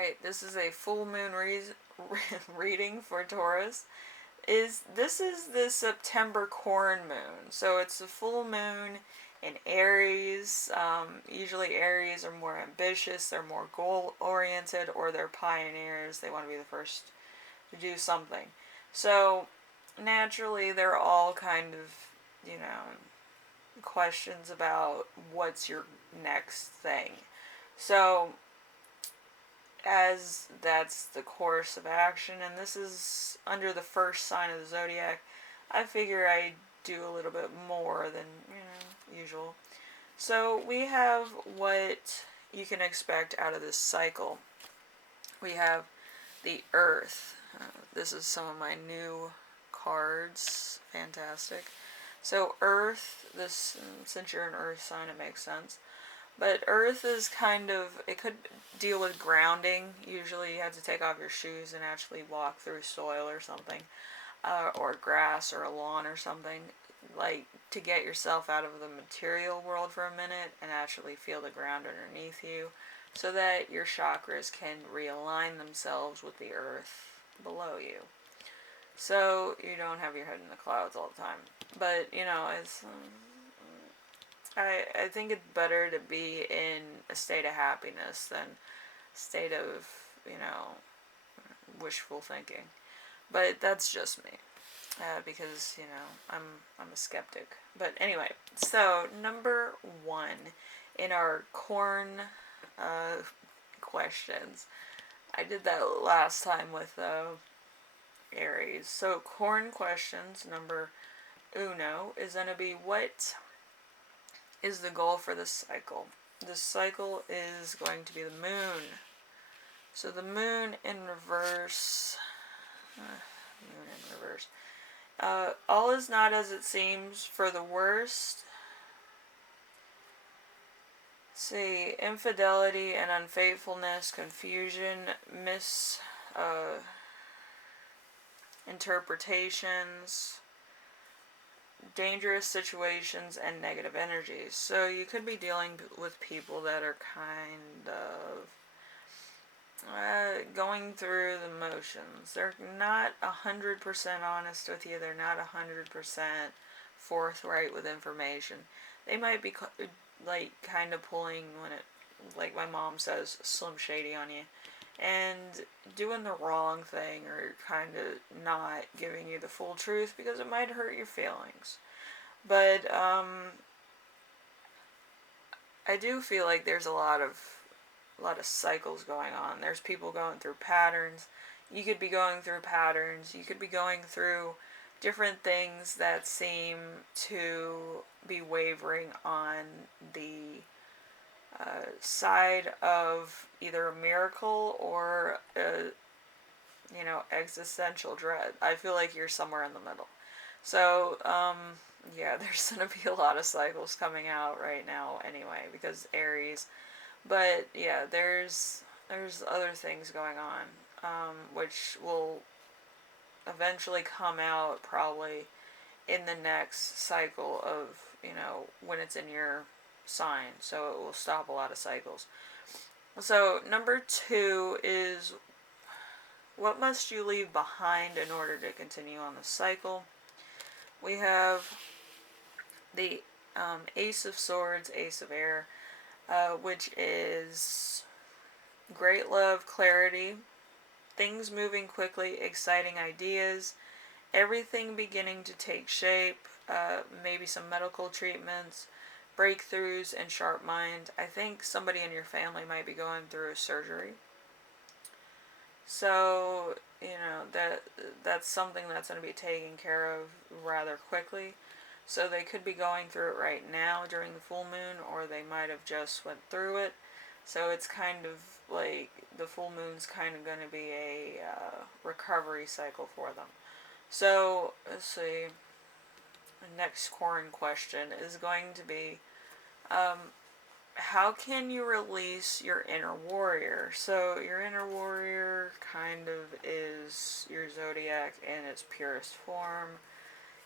Alright, this is a full moon reading for Taurus. This is the September corn moon. So it's a full moon in Aries. Usually Aries are more ambitious, they're more goal oriented, or they're pioneers. They want to be the first to do something. So naturally they're all kind of, you know, questions about what's your next thing. So as that's the course of action, and this is under the first sign of the zodiac, I figure I do a little bit more than, usual. So we have what you can expect out of this cycle. We have the Earth. This is some of my new cards. Fantastic. So Earth, this, since you're an Earth sign, it makes sense. But Earth is kind of, it could deal with grounding. Usually you have to take off your shoes and actually walk through soil or something, or grass or a lawn or something, like to get yourself out of the material world for a minute and actually feel the ground underneath you so that your chakras can realign themselves with the earth below you. So you don't have your head in the clouds all the time. But, it's... I think it's better to be in a state of happiness than a state of, wishful thinking. But that's just me. Because, I'm a skeptic. But anyway, so number 1 in our corn questions. I did that last time with Aries. So corn questions number 1 is going to be, what is the goal for this cycle? This cycle is going to be the moon. So the moon in reverse. Moon in reverse. All is not as it seems for the worst. Let's see, infidelity and unfaithfulness, confusion, misinterpretations, dangerous situations, and negative energies. So you could be dealing with people that are kind of going through the motions. They're not 100% honest with you. They're not 100% forthright with information. They might be like kind of pulling, when it, like my mom says, Slim Shady on you, and doing the wrong thing, or kind of not giving you the full truth because it might hurt your feelings. But I do feel like there's a lot of cycles going on. There's people going through patterns. You could be going through patterns. You could be going through different things that seem to be wavering on the side of either a miracle or existential dread. I feel like you're somewhere in the middle. So yeah, there's gonna be a lot of cycles coming out right now anyway, because Aries. But yeah, there's other things going on, which will eventually come out probably in the next cycle of, when it's in your sign. So it will stop a lot of cycles. So number 2 is, what must you leave behind in order to continue on the cycle? We have the Ace of Swords, Ace of Air, which is great love, clarity, things moving quickly, exciting ideas, everything beginning to take shape, maybe some medical treatments, breakthroughs, and sharp mind. I think somebody in your family might be going through a surgery. So, that's something that's going to be taken care of rather quickly. So they could be going through it right now during the full moon, or they might have just went through it. So it's kind of like the full moon's kind of going to be a recovery cycle for them. So let's see. The next corn question is going to be, how can you release your inner warrior? So your inner warrior kind of is your zodiac in its purest form.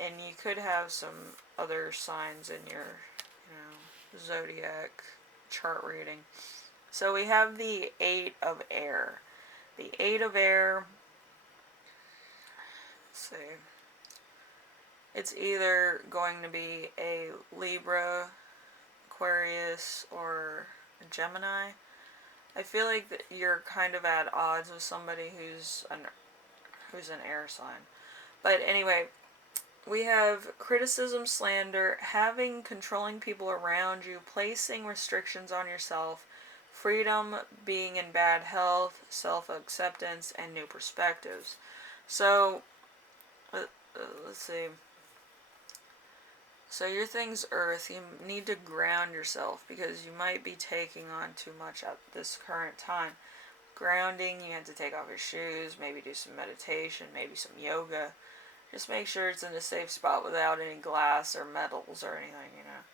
And you could have some other signs in your, zodiac chart reading. So we have the 8 of Air. The 8 of Air, let's see, it's either going to be a Libra, Aquarius, or a Gemini. I feel like that you're kind of at odds with somebody who's an air sign. But anyway, we have criticism, slander, having controlling people around you, placing restrictions on yourself, freedom, being in bad health, self-acceptance, and new perspectives. So, let's see. So your thing's Earth. You need to ground yourself because you might be taking on too much at this current time. Grounding, you have to take off your shoes, maybe do some meditation, maybe some yoga. Just make sure it's in a safe spot without any glass or metals or anything, you know.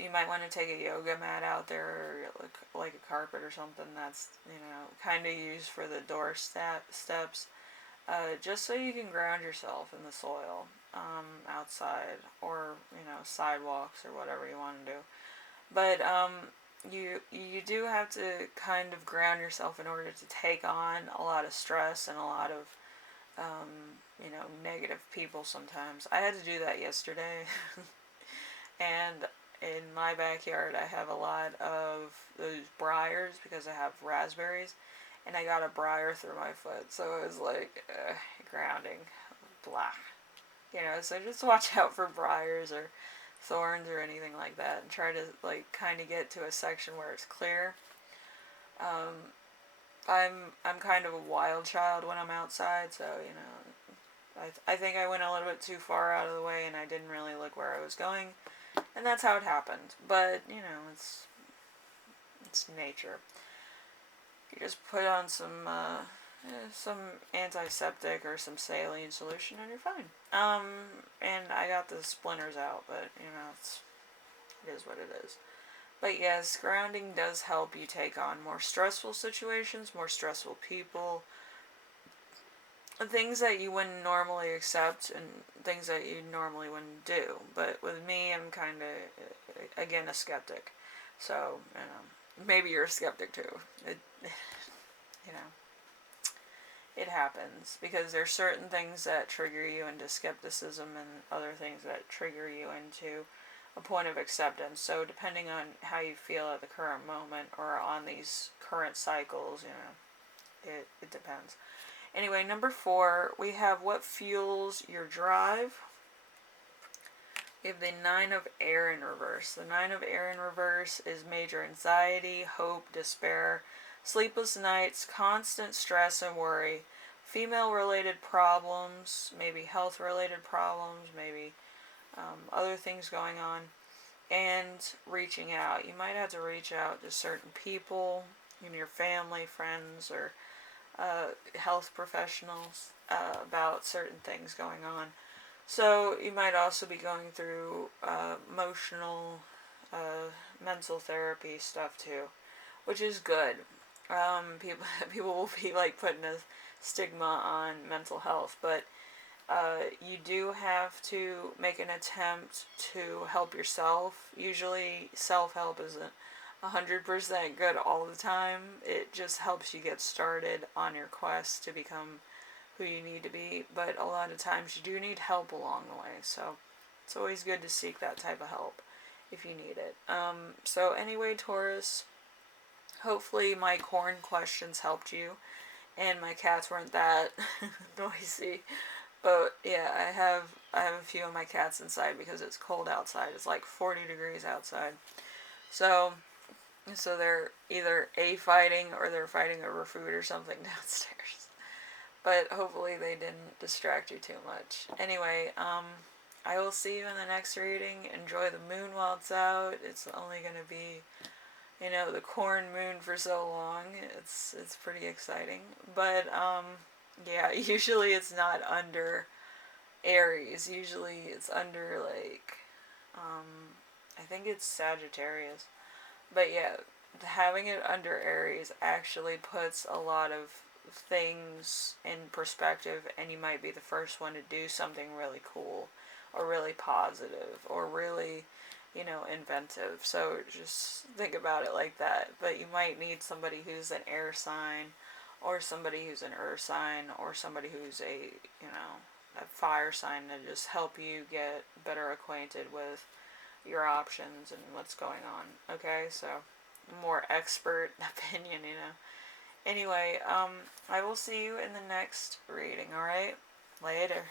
You might want to take a yoga mat out there, or like a carpet or something that's, you know, kind of used for the door steps, just so you can ground yourself in the soil, outside, or, you know, sidewalks or whatever you want to do. But you do have to kind of ground yourself in order to take on a lot of stress and a lot of you know, negative people sometimes. I had to do that yesterday. And in my backyard, I have a lot of those briars because I have raspberries. And I got a briar through my foot. So it was like, grounding. Blah. You know, so just watch out for briars or thorns or anything like that. And try to, like, kind of get to a section where it's clear. I'm kind of a wild child when I'm outside, so, you know, I think I went a little bit too far out of the way and I didn't really look where I was going, and that's how it happened. But, you know, it's nature. You just put on some antiseptic or some saline solution and you're fine. And I got the splinters out, but, you know, it is what it is. But yes, grounding does help you take on more stressful situations, more stressful people, things that you wouldn't normally accept and things that you normally wouldn't do. But with me, I'm kind of, again, a skeptic. So, you know, maybe you're a skeptic too. You know, it happens because there's certain things that trigger you into skepticism and other things that trigger you into a point of acceptance. So depending on how you feel at the current moment or on these current cycles, you know, it depends. Anyway, number 4, we have what fuels your drive. We have the 9 of Air in reverse. The 9 of Air in reverse is major anxiety, hope, despair, sleepless nights, constant stress and worry, female-related problems, maybe health-related problems, maybe other things going on, and reaching out. You might have to reach out to certain people in your family, friends, or health professionals about certain things going on. So you might also be going through emotional, mental therapy stuff too, which is good. People will be like putting a stigma on mental health, but you do have to make an attempt to help yourself. Usually self-help isn't 100% good all the time. It just helps you get started on your quest to become who you need to be, but a lot of times you do need help along the way, so it's always good to seek that type of help if you need it. So anyway, Taurus, hopefully my corn questions helped you, and my cats weren't that noisy. But yeah, I have a few of my cats inside because it's cold outside. It's like 40 degrees outside. So they're either fighting or they're fighting over food or something downstairs. But hopefully they didn't distract you too much. Anyway, I will see you in the next reading. Enjoy the moon while it's out. It's only going to be, you know, the corn moon for so long. It's pretty exciting. But yeah, usually it's not under Aries. Usually it's under, like, I think it's Sagittarius. But yeah, having it under Aries actually puts a lot of things in perspective, and you might be the first one to do something really cool or really positive or really, you know, inventive. So just think about it like that. But you might need somebody who's an air sign, or somebody who's an earth sign, or somebody who's a, you know, a fire sign to just help you get better acquainted with your options and what's going on. Okay, so more expert opinion, you know. Anyway, I will see you in the next reading, alright? Later.